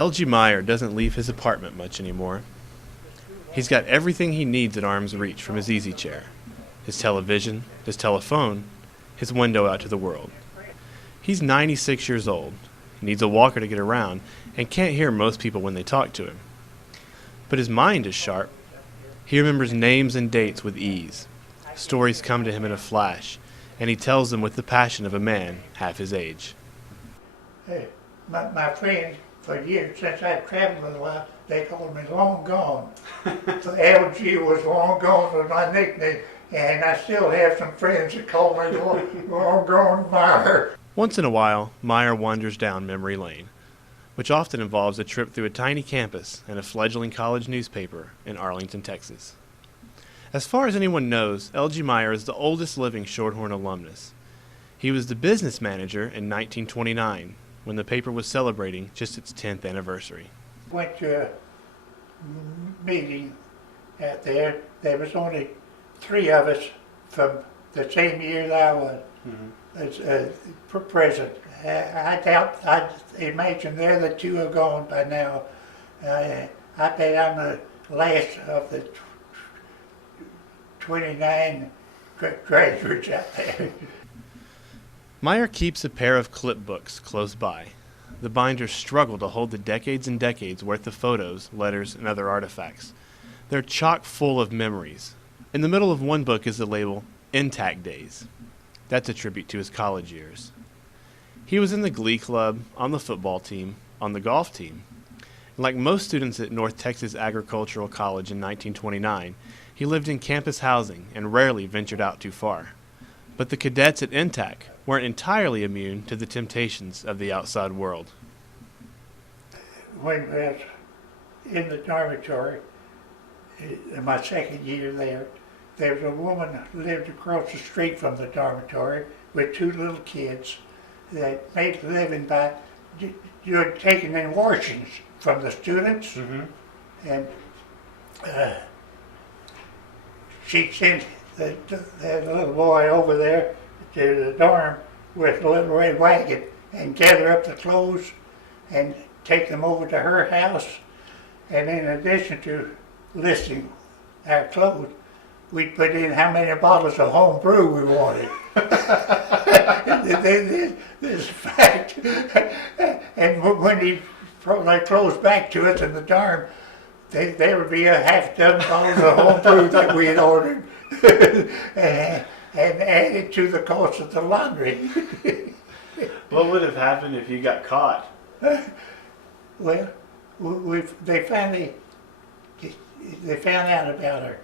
L.G. Meier doesn't leave his apartment much anymore. He's got everything he needs at arm's reach from his easy chair. His television, his telephone, his window out to the world. He's 96 years old, needs a walker to get around, and can't hear most people when they talk to him. But his mind is sharp. He remembers names and dates with ease. Stories come to him in a flash, and he tells them with the passion of a man half his age. Hey, my friends, for years, since I've traveled a while, they called me Long Gone. So LG was Long Gone was my nickname, and I still have some friends that call me Long Gone Meier. Once in a while, Meier wanders down memory lane, which often involves a trip through a tiny campus and a fledgling college newspaper in Arlington, Texas. As far as anyone knows, L.G. Meier is the oldest living Shorthorn alumnus. He was the business manager in 1929, when the paper was celebrating just its 10th anniversary. Went to a meeting out there. There was only 3 of us from the same year that I was as president. I doubt, I imagine they're the 2 are gone by now. I bet I'm the last of the 29 graduates out there. Meier keeps a pair of clip books close by. The binders struggle to hold the decades and decades worth of photos, letters, and other artifacts. They're chock full of memories. In the middle of one book is the label Intact Days. That's a tribute to his college years. He was in the glee club, on the football team, on the golf team. And like most students at North Texas Agricultural College in 1929, he lived in campus housing and rarely ventured out too far. But the cadets at Intac weren't entirely immune to the temptations of the outside world. When I was in the dormitory, in my second year there was a woman who lived across the street from the dormitory with 2 little kids that made a living by taking in washings from the students. And she sent the little boy over there to the dorm with a little red wagon and gather up the clothes and take them over to her house. And in addition to listing our clothes, we'd put in how many bottles of home brew we wanted. This is a fact. And when he brought our clothes back to us in the dorm, there would be a half dozen bottles of home brew that we had ordered and added to the cost of the laundry. What would have happened if you got caught? Well, they found out about her.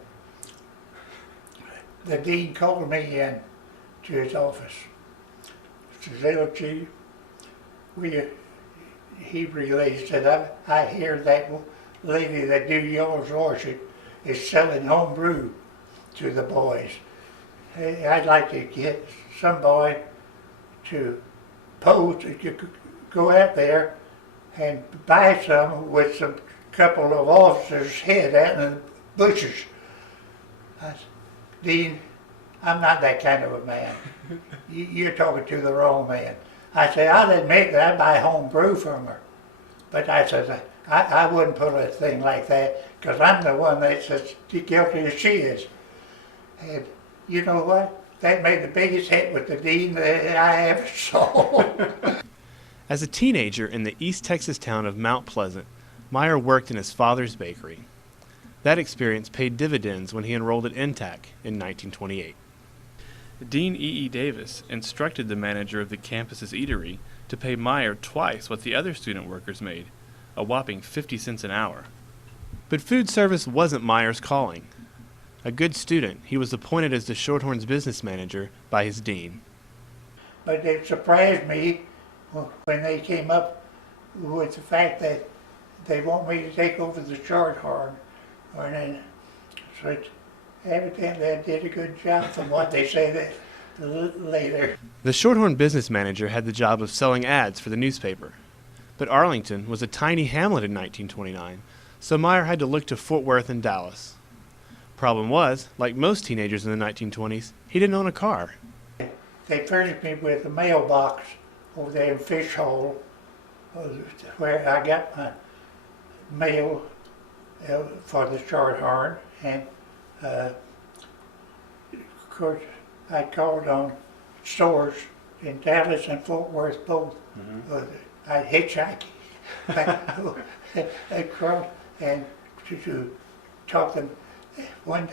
The dean called me in to his office. He says, "LG, he relayed, said, I hear that lady that do yours washing is selling home brew to the boys. Hey, I'd like to get some boy to pose, go out there and buy some with some couple of officers' head out in the bushes." I said, "Dean, I'm not that kind of a man. You're talking to the wrong man." I said, "I'll admit that I buy home brew from her. But I said, I wouldn't pull a thing like that because I'm the one that's as guilty as she is." And you know what? That made the biggest hit with the dean that I ever saw. As a teenager in the East Texas town of Mount Pleasant, Meier worked in his father's bakery. That experience paid dividends when he enrolled at Intac in 1928. Dean E.E. Davis instructed the manager of the campus's eatery to pay Meier twice what the other student workers made, a whopping 50 cents an hour. But food service wasn't Meier's calling. A good student, he was appointed as the Shorthorn's business manager by his dean. But it surprised me when they came up with the fact that they want me to take over the Shorthorn. And so evidently I did a good job from what they say that later. The Shorthorn business manager had the job of selling ads for the newspaper. But Arlington was a tiny hamlet in 1929, so Meier had to look to Fort Worth and Dallas. Problem was, like most teenagers in the 1920s, he didn't own a car. They furnished me with a mailbox over there in Fish Hole, where I got my mail for the Shorthorn, and of course I called on stores in Dallas and Fort Worth both. I hitchhiked across and to talk them. When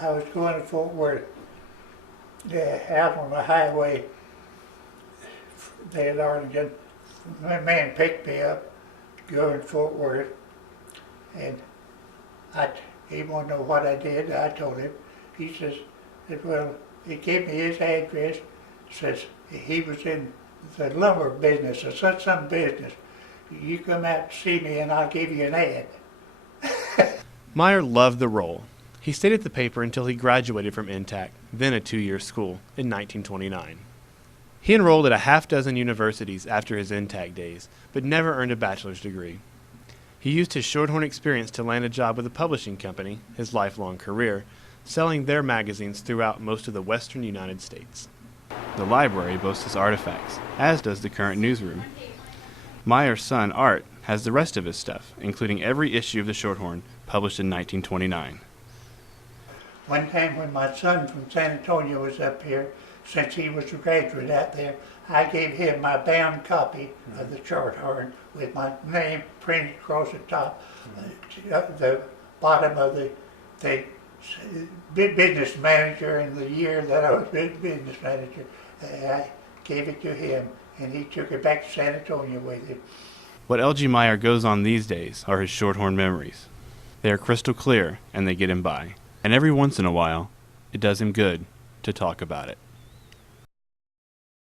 I was going to Fort Worth, out on the highway there in Arlington, my man picked me up going to Fort Worth, and he wanted to know what I did. I told him. He says, well, he gave me his address, says he was in the lumber business or some business. You come out and see me and I'll give you an ad. Meier loved the role. He stayed at the paper until he graduated from INTAC, then a 2-year school, in 1929. He enrolled at a half-dozen universities after his INTAC days, but never earned a bachelor's degree. He used his Shorthorn experience to land a job with a publishing company, his lifelong career, selling their magazines throughout most of the western United States. The library boasts his artifacts, as does the current newsroom. Meier's son, Art, has the rest of his stuff, including every issue of the Shorthorn published in 1929. One time when my son from San Antonio was up here, since he was a graduate out there, I gave him my bound copy of the Shorthorn with my name printed across the top, the bottom of the business manager and the year that I was business manager. I gave it to him, and he took it back to San Antonio with him. What L.G. Meier goes on these days are his Shorthorn memories. They are crystal clear, and they get him by. And every once in a while, it does him good to talk about it.